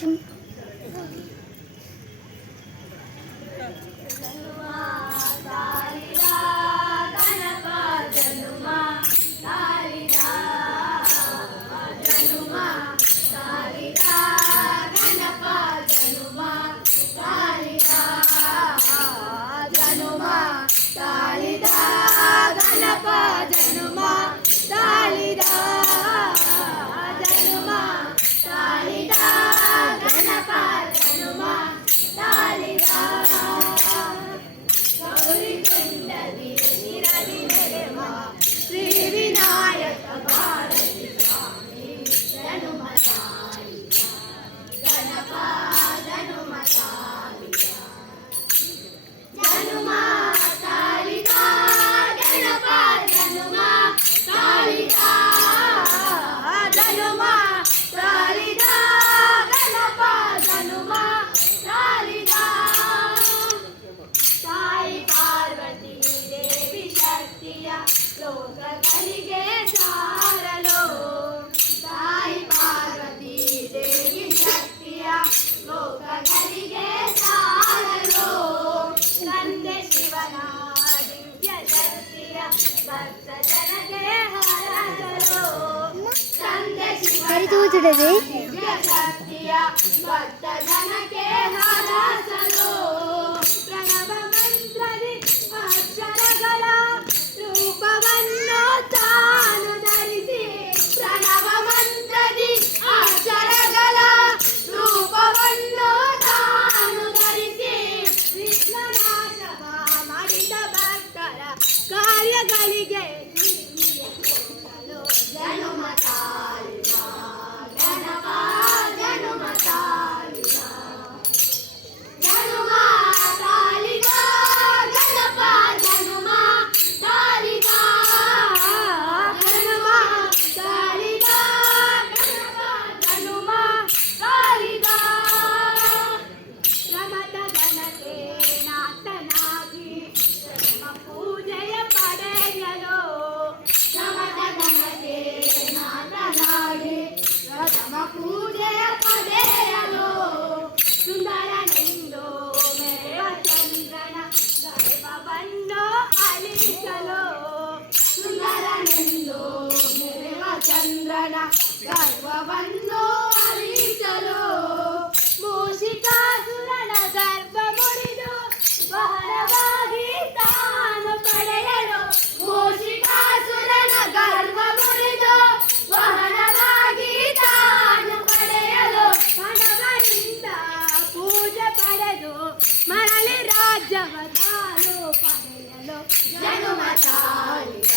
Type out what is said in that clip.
Kim. Wow. తుడది ಚಂದ್ರನ ಗರ್ವವನ್ನು ಅರಿಸಲು ಮೂಷಿಕಾಸುರನ ಗರ್ಭ ಮುರಿದು ವರವಾಗಿ ತಾನು ಪಡೆಯಲು ಮೂಷಿಕಾಸುರನ ಗರ್ಭ ಮುರಿದು ವಹನವಾಗಿ ತಾನು ಪಡೆಯಲು ಹಣವರಿಂದ ಪೂಜೆ ಪಡೆದು ಮರಳಿ ರಾಜ್ಯವ ತಾನು ಪಡೆಯಲು ಜನುಮ ತಾಳಿದ